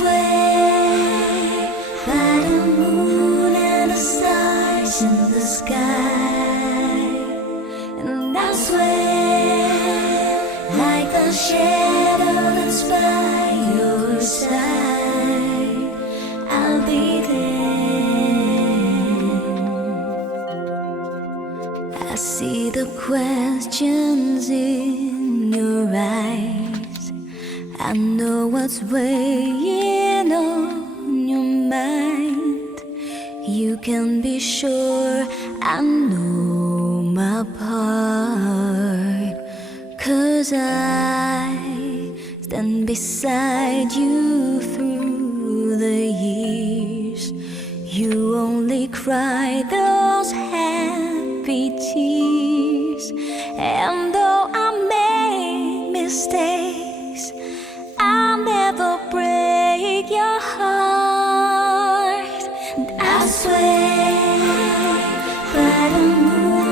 swear by the moon and the stars in the sky, and I swear like a shadow that's by your side, I'll be there. I see the questions in your eyes, I know what's weighing on your mind. You can be sure I know my part, 'cause I stand beside you through the years. You only cry those happy tears, and though I make mistakes, I'll never break your heart. And I swear by the moon